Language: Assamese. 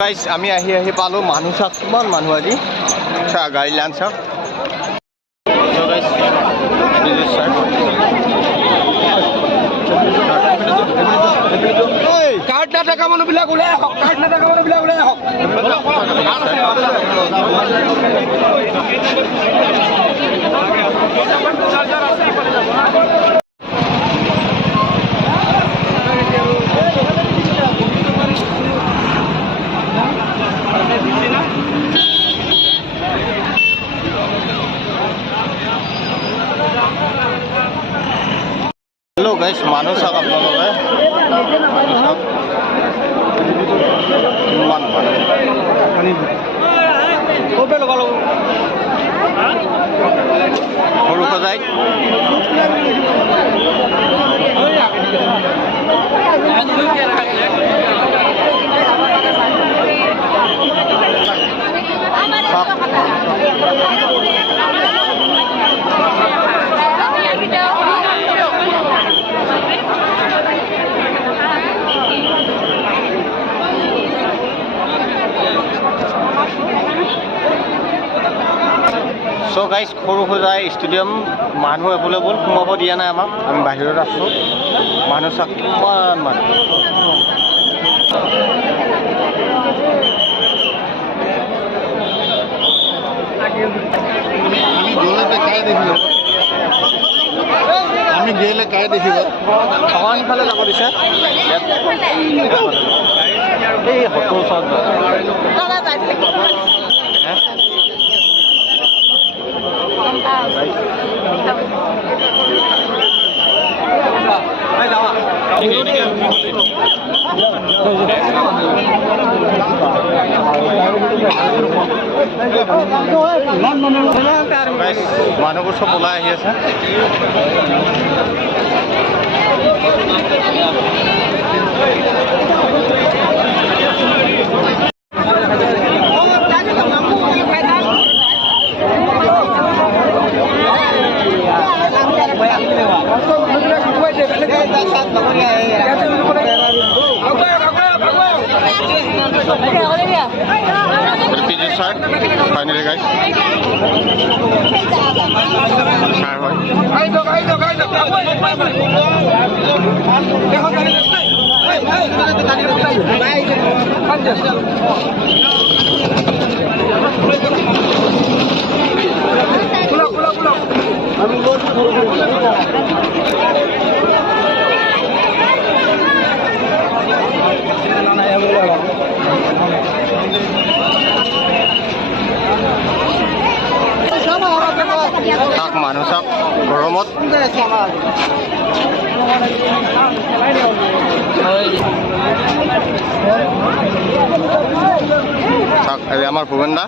गाइस आमी आही पालो मानु सा किमान मानु আজি सा गाड़ी लान सा so guys this is sir card ना टाका मानु बिला उलाय हक कार्ड ना टाका मानु बिला उलाय हक हेलो गाइस मानु सा आपलोगे मानु सा किमान मानु ओबे लगालो और को जाय सो गाइस खरु खजाय स्टेडियम मानु अवेलेबल कुमाबो दिया ना आमाक आमी बाहिरत आसु मानु सा किमान मानु আমি গেলে কাই দেখিব ভগৱান ফালে যাব দিছে এই হতো সব মানুহবোৰ সব ওলাই আহি আছে finally guys tak manu sak goromot tak এই আমার ভুবনদা